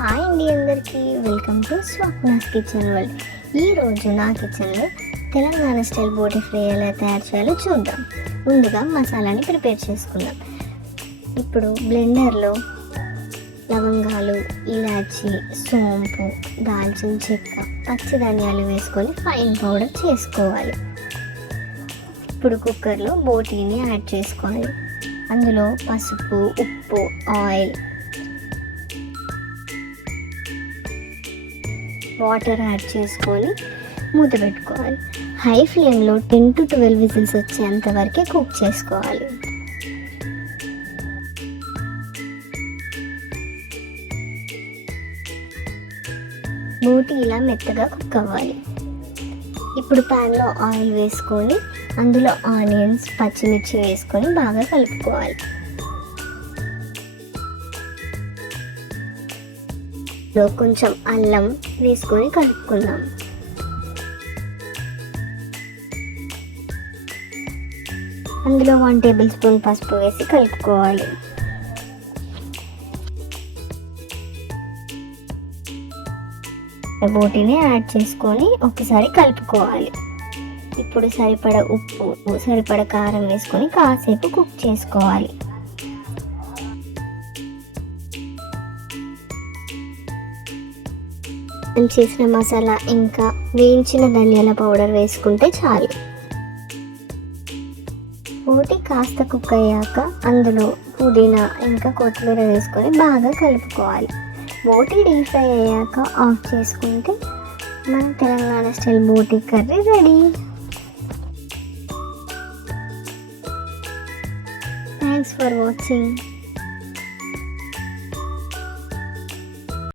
Hi అండి, అందరికీ welcome to Swapna's kitchen world. ఈరోజు నా కిచెన్లో తెలంగాణ స్టైల్ బోటి ఫ్రై ఎలా తయారు చేయాలో చూద్దాం. ముందుగా మసాలాని ప్రిపేర్ చేసుకుందాం. ఇప్పుడు బ్లెండర్లో లవంగాలు, ఇలాచి, సోంపు, దాల్చిన చెక్క, పచ్చి ధనియాలు వేసుకొని ఫైన్ పౌడర్ చేసుకోవాలి. ఇప్పుడు కుక్కర్లో బోటీని యాడ్ చేసుకోవాలి. అందులో పసుపు, ఉప్పు, ఆయిల్, వాటర్ యాడ్ చేసుకొని మూత పెట్టుకోవాలి. హై ఫ్లేమ్లో 10 to 12 విజిల్స్ వచ్చేంత వరకే కుక్ చేసుకోవాలి. బోటి ఇలా మెత్తగా కుక్ అవ్వాలి. ఇప్పుడు ప్యాన్లో ఆయిల్ వేసుకొని అందులో ఆనియన్స్, పచ్చిమిర్చి వేసుకొని బాగా కలుపుకోవాలి. కొంచెం అల్లం వేసుకొని కలుపుకుందాం. అందులో 1 టేబుల్ స్పూన్ పసుపు వేసి కలుపుకోవాలి. బోటిని యాడ్ చేసుకొని ఒకసారి కలుపుకోవాలి. ఇప్పుడు సరిపడ ఉప్పు, సరిపడ కారం వేసుకొని కాసేపు కుక్ చేసుకోవాలి. చేసిన మసాలా ఇంకా వేయించిన ధనియాల పౌడర్ వేసుకుంటే చాలు. బోటి కాస్త కుక్ అయ్యాక అందులో పుదీనా ఇంకా కొత్తిమీర వేసుకొని బాగా కలుపుకోవాలి. బోటి డీప్ ఫ్రై అయ్యాక ఆఫ్ చేసుకుంటే మన తెలంగాణ స్టైల్ బోటి curry ready. Thanks for watching.